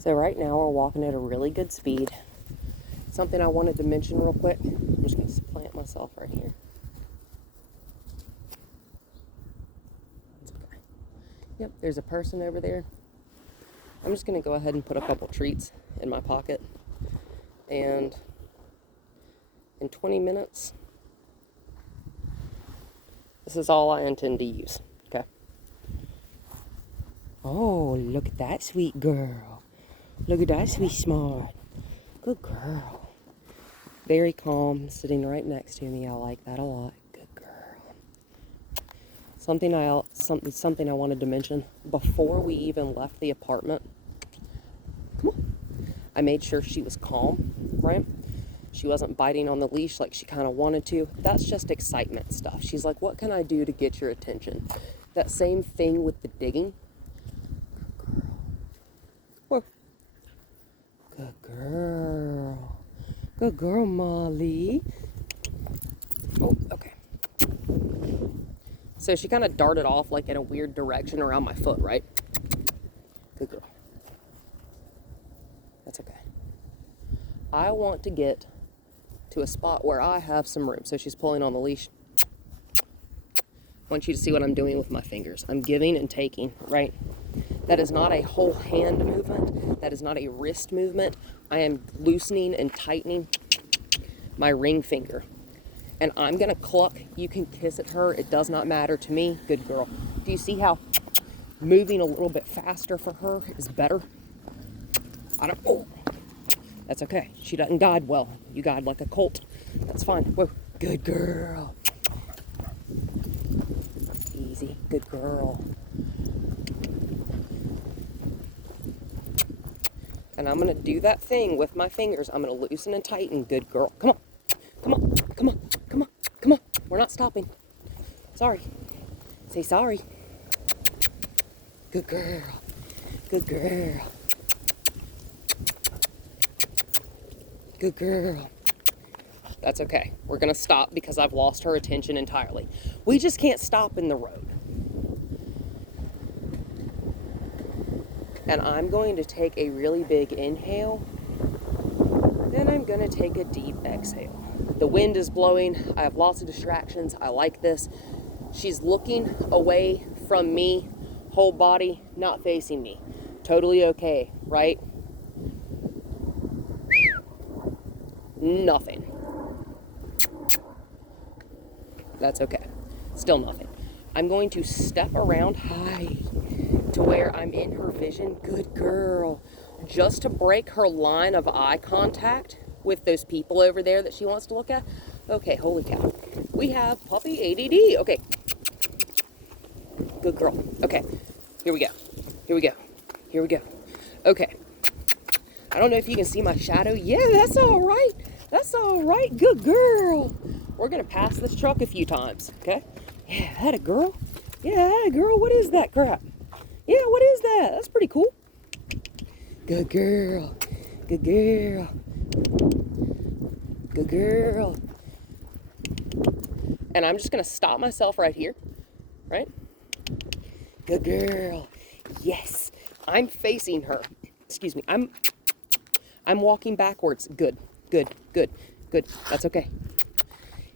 So right now we're walking at a really good speed. Something I wanted to mention real quick. I'm just going to plant myself right here. Okay. Yep, there's a person over there. I'm just going to go ahead and put a couple treats in my pocket. And in 20 minutes, this is all I intend to use. Okay? Oh, look at that sweet girl. Look at that sweet smart. Good girl. Very calm, sitting right next to me. I like that a lot. Good girl. Something I wanted to mention before we even left the apartment. Come on. I made sure she was calm, right? She wasn't biting on the leash like she kind of wanted to. That's just excitement stuff. She's like, what can I do to get your attention? That same thing with the digging. Good girl. Good girl. Good girl, Mollie. Oh, okay. So she kind of darted off like in a weird direction around my foot, right? Good girl. That's okay. I want to get to a spot where I have some room. So she's pulling on the leash. I want you to see what I'm doing with my fingers. I'm giving and taking, right? That is not a whole hand movement. That is not a wrist movement. I am loosening and tightening my ring finger. And I'm going to cluck. You can kiss at her. It does not matter to me. Good girl. Do you see how moving a little bit faster for her is better? Oh, that's okay. She doesn't guide well. You guide like a colt. That's fine. Whoa. Good girl. Easy. Good girl. And I'm going to do that thing with my fingers. I'm going to loosen and tighten. Good girl. Come on. Come on. Come on. Come on. Come on. We're not stopping. Sorry. Say sorry. Good girl. Good girl. Good girl. That's okay. We're going to stop because I've lost her attention entirely. We just can't stop in the road. And I'm going to take a really big inhale. Then I'm going to take a deep exhale. The wind is blowing. I have lots of distractions. I like this. She's looking away from me, whole body, not facing me. Totally okay, right? Nothing. That's okay. Still nothing. I'm going to step around high to where I'm in her vision. Good girl. Just to break her line of eye contact with those people over there that she wants to look at. Okay, holy cow. We have puppy ADD. Okay. Good girl. Okay. Here we go. Here we go. Here we go. Okay. I don't know if you can see my shadow. Yeah, that's all right. That's all right. Good girl. We're going to pass this truck a few times. Okay. Yeah, that a girl. Yeah, that a girl. What is that crap? Yeah, what is that? That's pretty cool. Good girl. Good girl. Good girl. And I'm just going to stop myself right here. Right? Good girl. Yes. I'm facing her. Excuse me. I'm walking backwards. Good. Good. Good. Good. That's okay.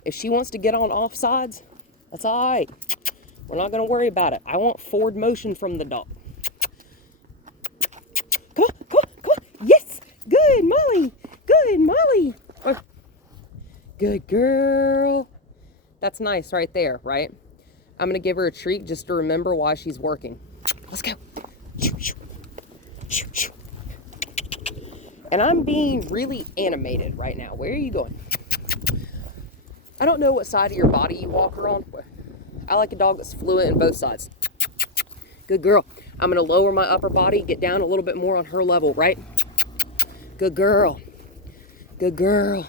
If she wants to get on offsides, that's all right. We're not going to worry about it. I want forward motion from the dog. Come on, come on, come on. Yes. Good, Mollie. Good, Mollie. Oh. Good girl. That's nice right there, right? I'm going to give her a treat just to remember why she's working. Let's go. And I'm being really animated right now. Where are you going? I don't know what side of your body you walk her on. I like a dog that's fluent in both sides. Good girl. I'm going to lower my upper body, get down a little bit more on her level, right? Good girl. Good girl.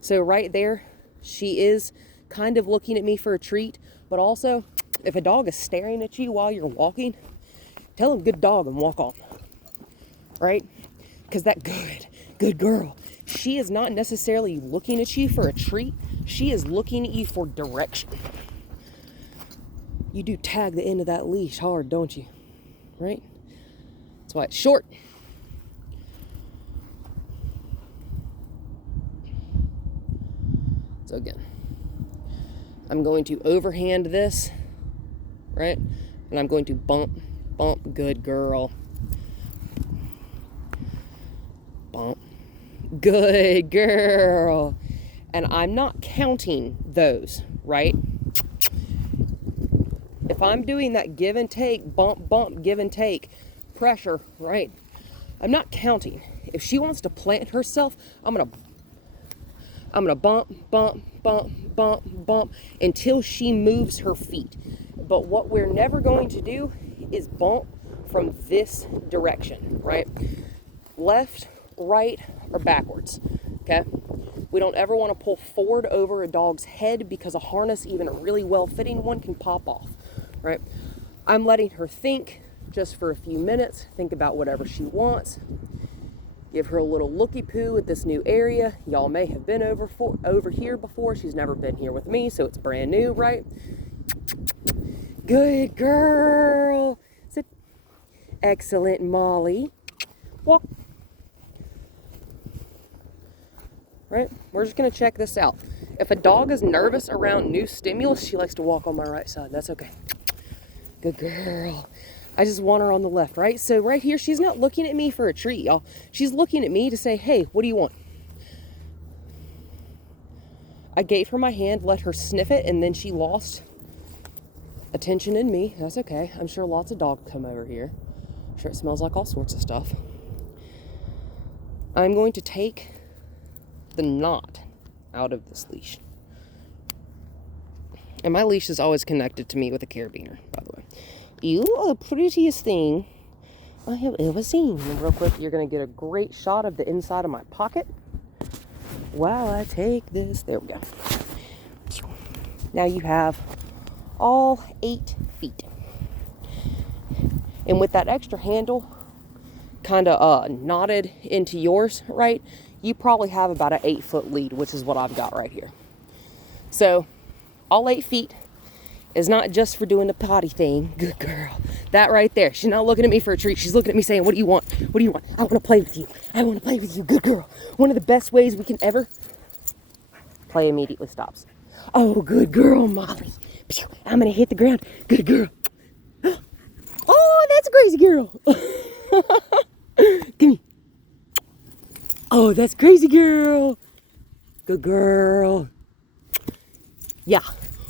So right there, she is kind of looking at me for a treat, but also, if a dog is staring at you while you're walking, tell him good dog and walk on, right? Because that good girl, she is not necessarily looking at you for a treat. She is looking at you for direction. You do tag the end of that leash hard, don't you? Right? That's why it's short. So again, I'm going to overhand this, right? And I'm going to bump, bump, good girl. Bump, good girl. And I'm not counting those, right? If I'm doing that give and take, bump, bump, give and take, pressure, right? I'm not counting. If she wants to plant herself, I'm gonna bump, bump, bump, bump, bump until she moves her feet. But what we're never going to do is bump from this direction, right? Left, right, or backwards, okay? We don't ever want to pull forward over a dog's head because a harness, even a really well-fitting one, can pop off, right? I'm letting her think just for a few minutes, think about whatever she wants. Give her a little looky-poo at this new area. Y'all may have been over here before. She's never been here with me, so it's brand new, right? Good girl. Sit. Excellent, Mollie. Walk. Right? We're just going to check this out. If a dog is nervous around new stimulus, she likes to walk on my right side. That's okay. Good girl. I just want her on the left, right? So right here, she's not looking at me for a treat, y'all. She's looking at me to say, hey, what do you want? I gave her my hand, let her sniff it, and then she lost attention in me. That's okay. I'm sure lots of dogs come over here. I'm sure it smells like all sorts of stuff. I'm going to take the knot out of this leash. And my leash is always connected to me with a carabiner, by the way. You are the prettiest thing I have ever seen. And real quick, you're going to get a great shot of the inside of my pocket while I take this. There we go. Now you have all 8 feet. And with that extra handle kind of knotted into yours, right, you probably have about an 8-foot lead, which is what I've got right here. So all 8 feet is not just for doing the potty thing. Good girl. That right there. She's not looking at me for a treat. She's looking at me saying, what do you want? What do you want? I want to play with you. I want to play with you. Good girl. One of the best ways we can ever play immediately stops. Oh, good girl, Mollie. I'm going to hit the ground. Good girl. Oh, that's a crazy girl. Gimme. Oh, that's crazy girl. Good girl. Yeah.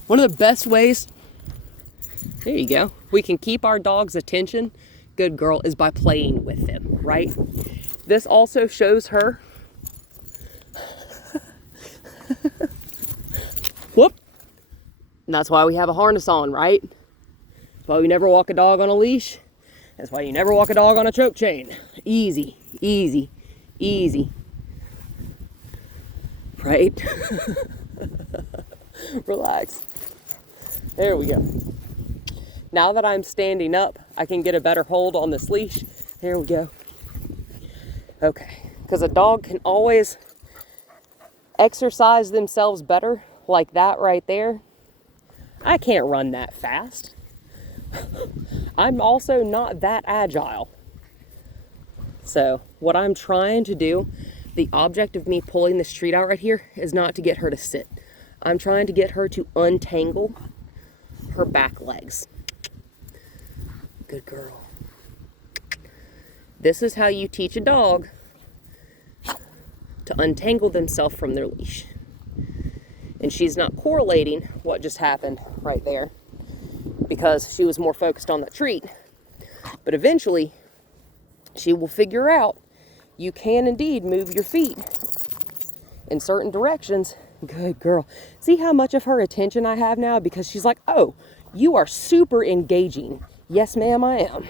One of the best ways, there you go, we can keep our dog's attention, good girl, is by playing with them, right? This also shows her, whoop, and that's why we have a harness on, right? That's why we never walk a dog on a leash. That's why you never walk a dog on a choke chain. Easy, easy, easy, right? Relax. There we go. Now that I'm standing up, I can get a better hold on this leash. There we go. Okay. Because a dog can always exercise themselves better, like that right there. I can't run that fast. I'm also not that agile. So what I'm trying to do, the object of me pulling this treat out right here, is not to get her to sit. I'm trying to get her to untangle her back legs. Good girl. This is how you teach a dog to untangle themselves from their leash. And she's not correlating what just happened right there because she was more focused on the treat. But eventually, she will figure out you can indeed move your feet in certain directions. Good girl. See how much of her attention I have now? Because she's like, oh, you are super engaging. Yes, ma'am, I am.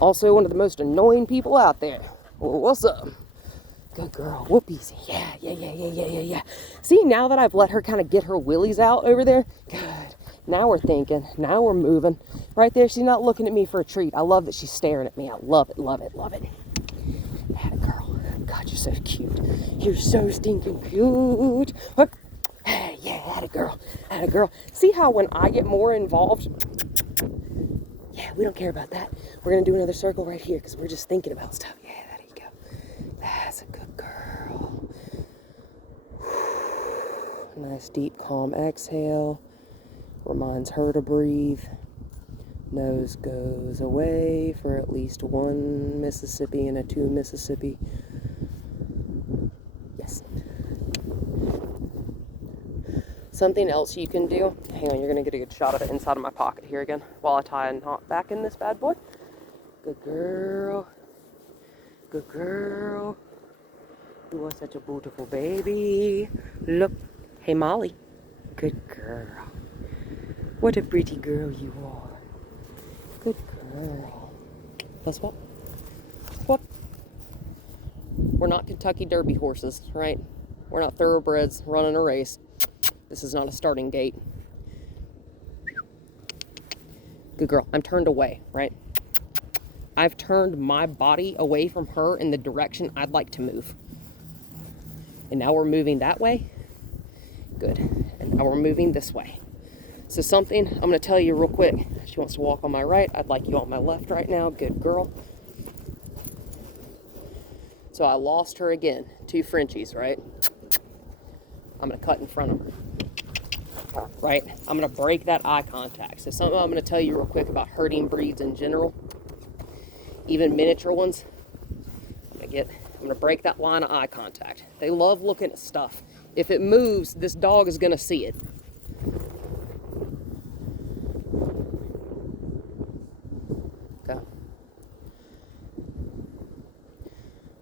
Also one of the most annoying people out there. Well, what's up? Good girl. Whoop easy. Yeah. See, now that I've let her kind of get her willies out over there, good. Now we're thinking. Now we're moving. Right there, she's not looking at me for a treat. I love that she's staring at me. I love it, love it, love it. Atta girl. God, you're so cute. You're so stinking cute. Hey, yeah, atta girl. Atta girl. See how when I get more involved, yeah, we don't care about that. We're going to do another circle right here because we're just thinking about stuff. Yeah, there you go. That's a good girl. Nice deep calm exhale. Reminds her to breathe. Nose goes away for at least 1 Mississippi and a 2 Mississippi. Yes. Something else you can do. Hang on, you're going to get a good shot of it inside of my pocket here again while I tie a knot back in this bad boy. Good girl. Good girl. You are such a beautiful baby. Look. Hey, Mollie. Good girl. What a pretty girl you are. Good girl. Let's walk. Walk. We're not Kentucky Derby horses, right? We're not thoroughbreds running a race. This is not a starting gate. Good girl. I'm turned away, right? I've turned my body away from her in the direction I'd like to move. And now we're moving that way. Good. And now we're moving this way. So something I'm going to tell you real quick. She wants to walk on my right. I'd like you on my left right now. Good girl. So I lost her again. 2 Frenchies, right? I'm going to cut in front of her. Right? I'm going to break that eye contact. So something I'm going to tell you real quick about herding breeds in general. Even miniature ones. I'm going to break that line of eye contact. They love looking at stuff. If it moves, this dog is going to see it. Okay.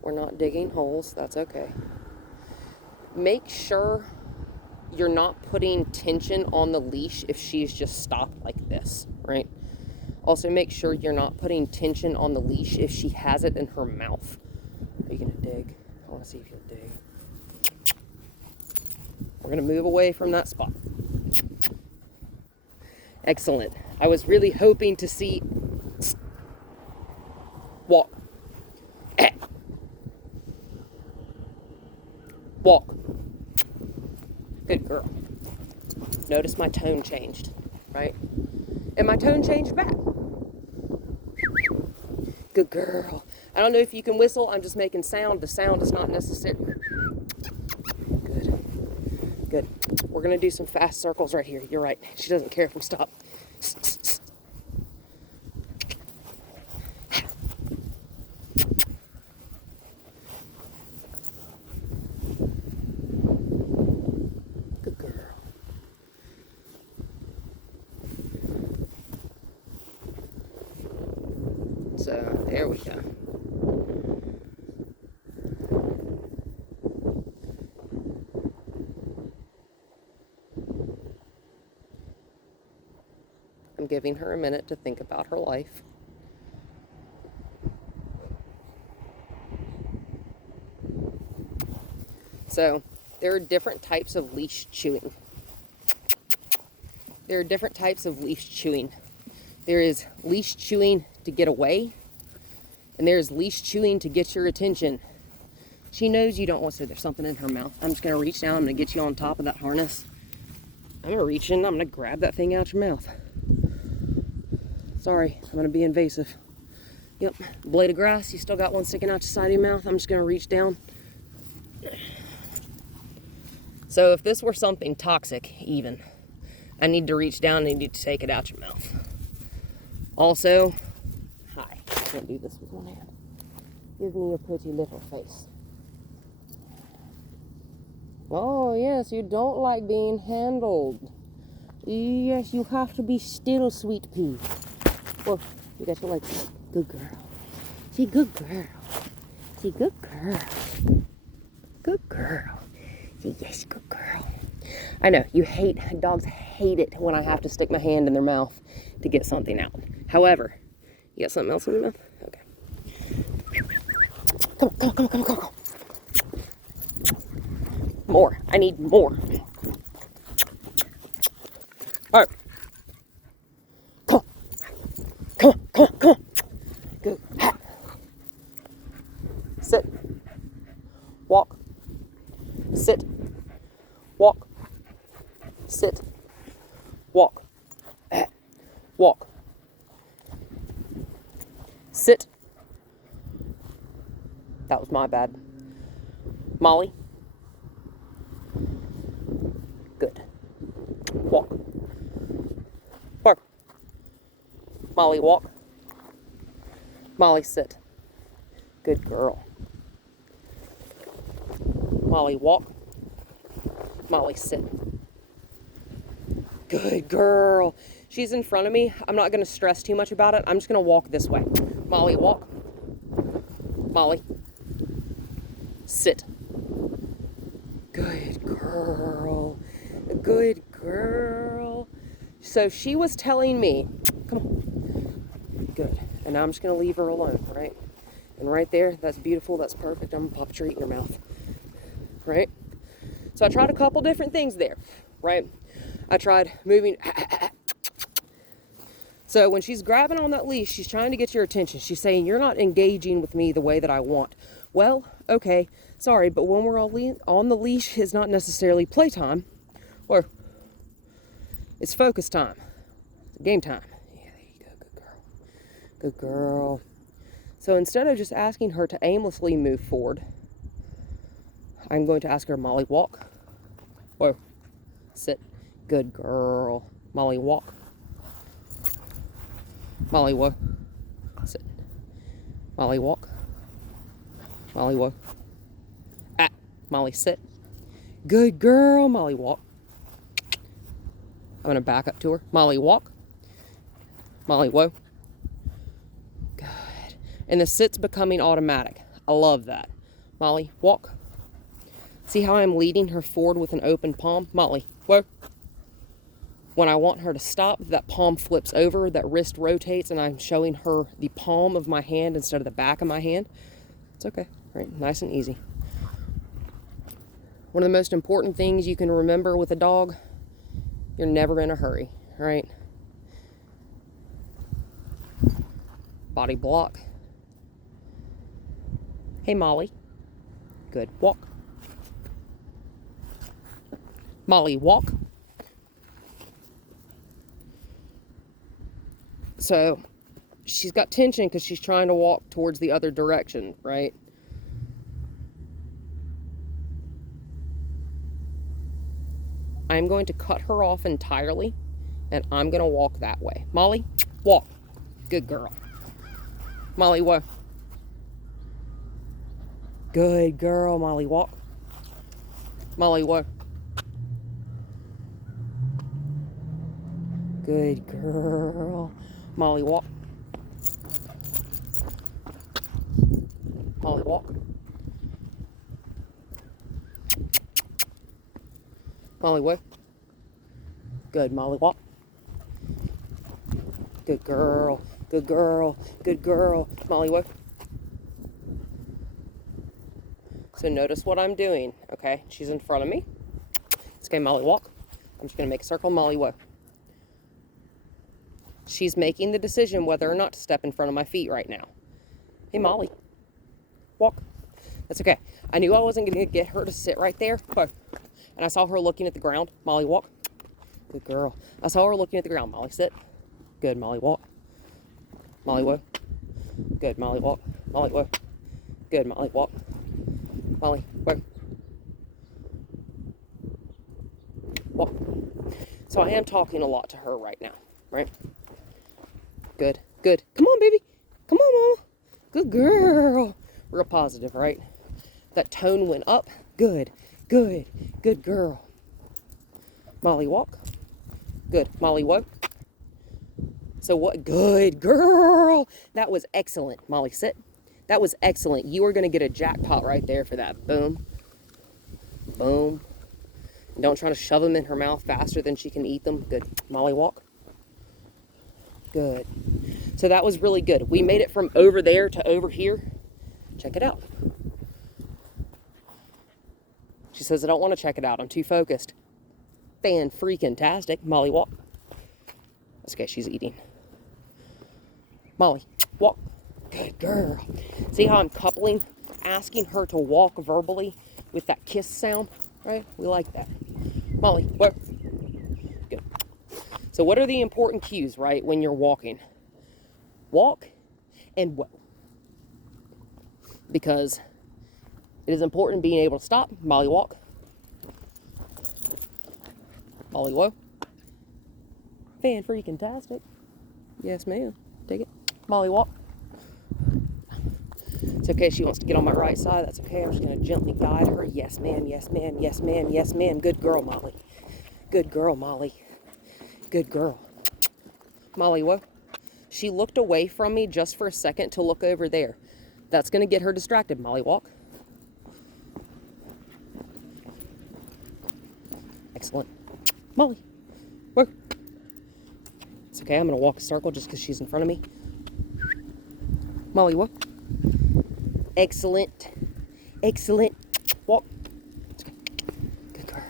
We're not digging holes. That's okay. Make sure you're not putting tension on the leash if she's just stopped like this, right? Also, make sure you're not putting tension on the leash if she has it in her mouth. Are you going to dig? I want to see if you'll dig. We're going to move away from that spot. Excellent. I was really hoping to see... Walk. Walk. Good girl. Notice my tone changed, right? And my tone changed back. Good girl. I don't know if you can whistle. I'm just making sound. The sound is not necessary. Good. Good. We're going to do some fast circles right here. You're right. She doesn't care if we stop. Good girl. So, there we go. I'm giving her a minute to think about her life. So, there are different types of leash chewing. There is leash chewing to get away, and there's leash chewing to get your attention. She knows you don't want to. There's something in her mouth. I'm just going to reach down. I'm going to get you on top of that harness. I'm going to reach in. I'm going to grab that thing out your mouth. Sorry, I'm going to be invasive. Yep, blade of grass. You still got one sticking out your side of your mouth. I'm just going to reach down. So if this were something toxic, even, I need to reach down and I need to take it out your mouth. Also, hi. I can't do this with one hand. Give me your pretty little face. Oh, yes, you don't like being handled. Yes, you have to be still, sweet pea. Well, you got your legs. Good girl. She good girl. She good girl. Good girl. She, yes, good girl. I know, dogs hate it when I have to stick my hand in their mouth to get something out. However, you got something else in your mouth? Okay. Come on. More. I need more. All right. Come on. Go. Sit. Walk. Sit. Walk. Sit. Walk. Walk. Sit. That was my bad. Mollie. walk. Bark. Mollie, walk. Mollie, sit. Good girl. Mollie, walk. Mollie, sit. Good girl. She's in front of me. I'm not going to stress too much about it. I'm just going to walk this way. Mollie, walk. Mollie, sit. Good girl. Good girl. So she was telling me, come on. Good. And now I'm just going to leave her alone, right? And right there, that's beautiful. That's perfect. I'm going to pop a treat in her mouth. Right? So I tried a couple different things there, right? I tried moving. So when she's grabbing on that leash, she's trying to get your attention. She's saying, you're not engaging with me the way that I want. Well, okay, sorry, but when we're on the leash, it's not necessarily playtime, or it's focus time, it's game time. Yeah, there you go, good girl. Good girl. So instead of just asking her to aimlessly move forward, I'm going to ask her, Mollie, walk. Whoa, sit. Good girl. Mollie, walk. Mollie, whoa. Sit. Mollie, walk. Mollie, whoa. Ah. Mollie, sit. Good girl. Mollie, walk. I'm going to back up to her. Mollie, walk. Mollie, whoa. Good. And the sit's becoming automatic. I love that. Mollie, walk. See how I'm leading her forward with an open palm? Mollie, whoa. When I want her to stop, that palm flips over, that wrist rotates, and I'm showing her the palm of my hand instead of the back of my hand. It's okay, right? Nice and easy. One of the most important things you can remember with a dog, you're never in a hurry, right? Body block. Hey, Mollie. Good. Walk. Mollie, walk. So she's got tension because she's trying to walk towards the other direction, right? I'm going to cut her off entirely, and I'm going to walk that way. Mollie, walk. Good girl. Mollie, walk. Good girl, Mollie, walk. Mollie, walk. Good girl. Mollie, walk. Mollie, walk. Mollie, walk. Good, Mollie, walk. Good girl. Good girl. Good girl. Mollie, walk. So notice what I'm doing, okay? She's in front of me. It's okay, Mollie, walk. I'm just going to make a circle. Mollie, walk. She's making the decision whether or not to step in front of my feet right now. Hey, Mollie, walk. That's okay. I knew I wasn't going to get her to sit right there. And I saw her looking at the ground. Mollie, walk. Good girl. I saw her looking at the ground. Mollie, sit. Good, Mollie, walk. Mollie, walk. Good, Mollie, walk. Mollie, walk. Good, Mollie, walk. Mollie, walk. Walk. So I am talking a lot to her right now, right? Good, good. Come on, baby. Come on, Mama. Good girl. Real positive, right? That tone went up. Good, good, good girl. Mollie, walk. Good. Mollie, walk. So what? Good girl. That was excellent. Mollie, sit. That was excellent. You are going to get a jackpot right there for that. Boom. Boom. Don't try to shove them in her mouth faster than she can eat them. Good. Mollie, walk. Good. So that was really good. We made it from over there to over here. Check it out. She says, I don't want to check it out. I'm too focused. Fan-freaking-tastic. Mollie, walk. That's okay. She's eating. Mollie, walk. Good girl. See how I'm coupling, asking her to walk verbally with that kiss sound, right? We like that. Mollie, walk. Good. So what are the important cues, right, when you're walking? Walk and whoa. Because it is important being able to stop. Mollie, walk. Mollie, whoa. Fan-freaking-tastic. Yes, ma'am. Take it. Mollie, walk. It's okay. She wants to get on my right side. That's okay. I'm just going to gently guide her. Yes, ma'am. Yes, ma'am. Yes, ma'am. Yes, ma'am. Good girl, Mollie. Good girl, Mollie. Good girl. Mollie, whoa. She looked away from me just for a second to look over there. That's going to get her distracted. Mollie, walk. Excellent. Mollie, whoa. It's okay. I'm going to walk a circle just because she's in front of me. Mollie, whoa. Excellent. Excellent. Walk. Good girl.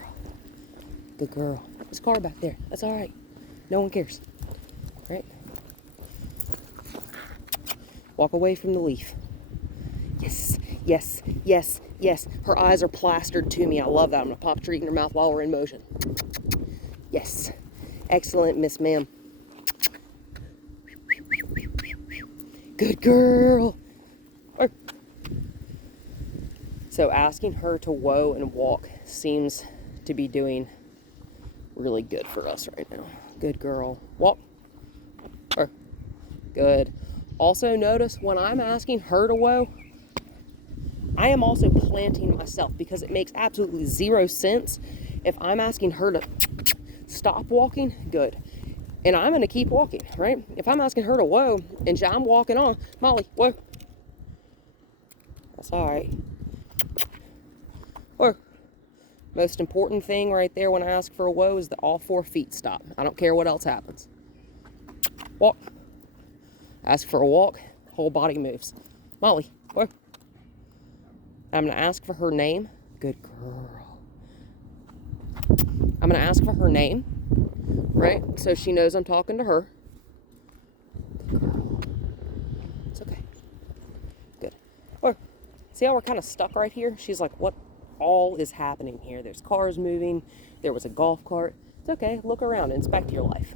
Good girl. There's a car back there. That's all right. No one cares. Right? Walk away from the leaf. Yes. Yes. Yes. Yes. Her eyes are plastered to me. I love that. I'm going to pop a treat in her mouth while we're in motion. Yes. Excellent, Miss Ma'am. Good girl. So asking her to whoa and walk seems to be doing really good for us right now. Good girl. Walk. Good. Also notice when I'm asking her to whoa, I am also planting myself because it makes absolutely zero sense if I'm asking her to stop walking. Good. And I'm going to keep walking, right? If I'm asking her to whoa and I'm walking on, Mollie, whoa. That's all right. Whoa. Most important thing right there when I ask for a whoa is that all 4 feet stop. I don't care what else happens. Walk. Ask for a walk, whole body moves. Mollie, whoa. I'm going to ask for her name. Good girl. I'm going to ask for her name, right? So she knows I'm talking to her. Good girl. It's okay. Good. Whoa. See how we're kind of stuck right here? She's like, what all is happening here? There's cars moving. There was a golf cart. It's okay. Look around. Inspect your life.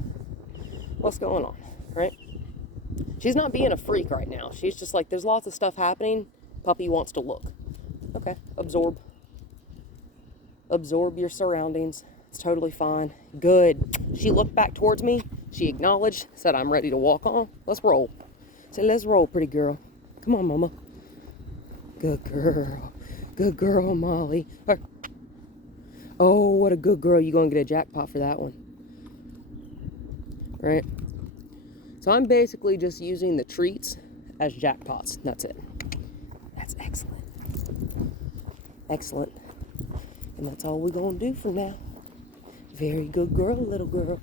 What's going on, right? She's not being a freak right now. She's just like, there's lots of stuff happening. Puppy wants to look. Okay, absorb. Absorb your surroundings. It's totally fine. Good. She looked back towards me. She acknowledged, said, I'm ready to walk on. Let's roll. Said, let's roll, pretty girl. Come on, mama. Good girl. Good girl, Mollie. Oh, what a good girl. You're going to get a jackpot for that one. Right? So I'm basically just using the treats as jackpots. That's it. That's excellent. Excellent. And that's all we're going to do for now. Very good girl, little girl.